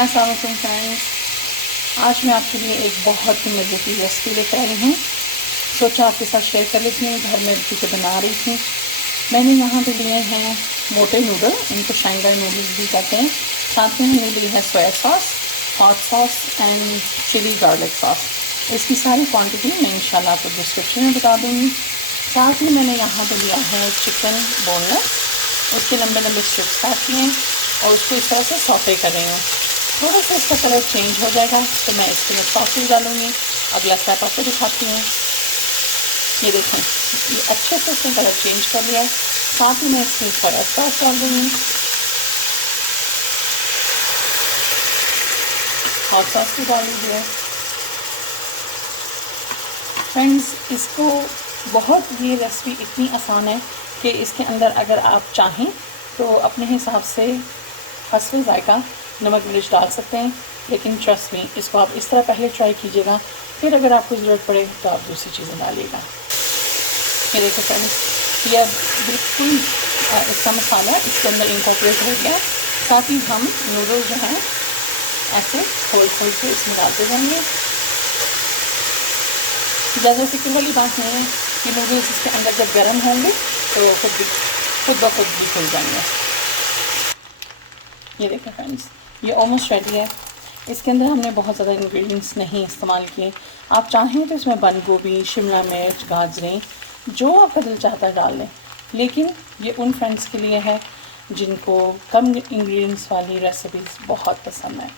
अस्सलाम वालेकुम फ्रेंड्स, आज मैं आपके लिए एक बहुत ही मज़े की रेसिपी लेकर आई हूँ। सोचा आपके साथ शेयर कर लेती हूँ। घर में रुपी के बना रही थी। मैंने यहाँ पे लिए हैं मोटे नूडल, इनको शंघाई नूडल्स भी कहते हैं। साथ में हमने ली है soya sauce, hot sauce and chilli garlic sauce. इसकी सारी क्वांटिटी मैं इंशाल्लाह आपको डिस्क्रिप्शन में बता दूँगी। साथ ही मैंने यहाँ पे लिया है चिकन बोनलेस, उसके लंबे लंबे स्ट्रिप्स काट लिए और उसको इस तरह से सौटे कर रही हूँ। थोड़ा सा इसका कलर चेंज हो जाएगा तो मैं इसके में सॉसेज डालूँगी। अगला स्टेप आपको दिखाती हूँ। ये देखें, ये अच्छे से इसने कलर चेंज कर लिया है। साथ ही मैं इसमें सोया सॉस डाल दूँगी, हॉट सॉस भी डाल दीजिए। फ्रेंड्स, इसको बहुत, ये रेसिपी इतनी आसान है कि इसके अंदर अगर आप चाहें तो अपने हिसाब से हस्बे जायका नमक मिर्च डाल सकते हैं, लेकिन ट्रस्ट में इसको आप इस तरह पहले ट्राई कीजिएगा, फिर अगर आपको ज़रूरत पड़े तो आप दूसरी चीज़ें डालिएगा। ये देखो फ्रेंड्स, यह बिल्कुल इसका मसाला इसके अंदर इंकॉर्पोरेट हो गया। साथ ही हम नूडल्स जो हैं ऐसे खोल खोल के इसमें डालते जाएंगे। ज़्यादा फिक्र वाली बात नहीं है कि नूडल्स इसके अंदर जब गर्म होंगे तो खुद ब खुद भी खुल जाएंगे। ये देखें फ्रेंड्स, ये ऑलमोस्ट रेडी है। इसके अंदर हमने बहुत ज़्यादा इंग्रेडिएंट्स नहीं इस्तेमाल किए। आप चाहें तो इसमें बंद गोभी, शिमला मिर्च, गाजरें, जो आपका दिल चाहता है डाल लें, लेकिन ये उन फ्रेंड्स के लिए है जिनको कम इंग्रेडिएंट्स वाली रेसिपीज़ बहुत पसंद है।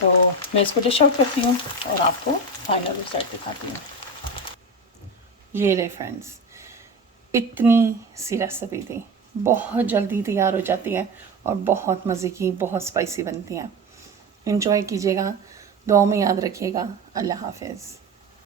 तो मैं इसको डिश आउट करती हूँ और आपको फाइनल रिजल्ट दिखाती हूँ। ये रहे फ्रेंड्स, इतनी सी रेसिपी थी, बहुत जल्दी तैयार हो जाती है और बहुत मज़े की, बहुत स्पाइसी बनती हैं। एंजॉय कीजिएगा, दुआ में याद रखिएगा। अल्लाह हाफ़िज़।